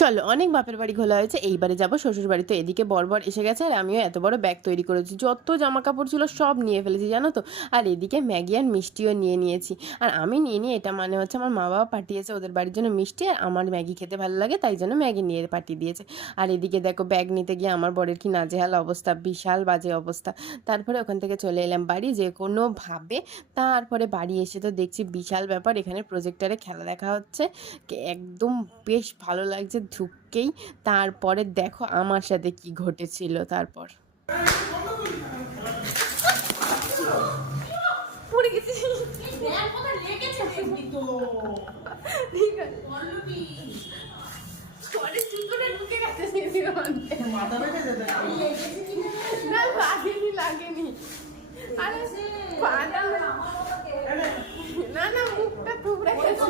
চলো অনেক বাপের বাড়ি ঘোলা হয়েছে, এইবারে যাব শ্বশুর বাড়ি। তো এদিকে বর এসে গেছে আর আমিও এত বড় ব্যাগ তৈরি করেছি, যত জামা কাপড় ছিল সব নিয়ে ফেলেছি জানো তো। আর এদিকে ম্যাগি আর মিষ্টিও নিয়ে নিয়েছি। আর আমি নিয়ে নিয়ে এটা মানে হচ্ছে আমার মা বাবা পাঠিয়েছে ওদের বাড়ির জন্য মিষ্টি, আর আমার ম্যাগি খেতে ভালো লাগে তাই জন্য ম্যাগি নিয়ে পাঠিয়ে দিয়েছে। আর এদিকে দেখো ব্যাগ নিতে গিয়ে আমার বরের কি নাজেহাল অবস্থা, বিশাল বাজে অবস্থা। তারপরে ওখান থেকে চলে এলাম বাড়ি যে কোনোভাবে। তারপরে বাড়ি এসে তো দেখছি বিশাল ব্যাপার, এখানে প্রজেক্টরে খেলা দেখা হচ্ছে, একদম বেশ ভালো লাগছে ঢুককেই। তারপরে দেখো আমার সাথে কি ঘটেছিল তারপর। পড়ে গেছি। না লাগেনি লাগেনি, আরে না না মুখটা টুকরে গেছে।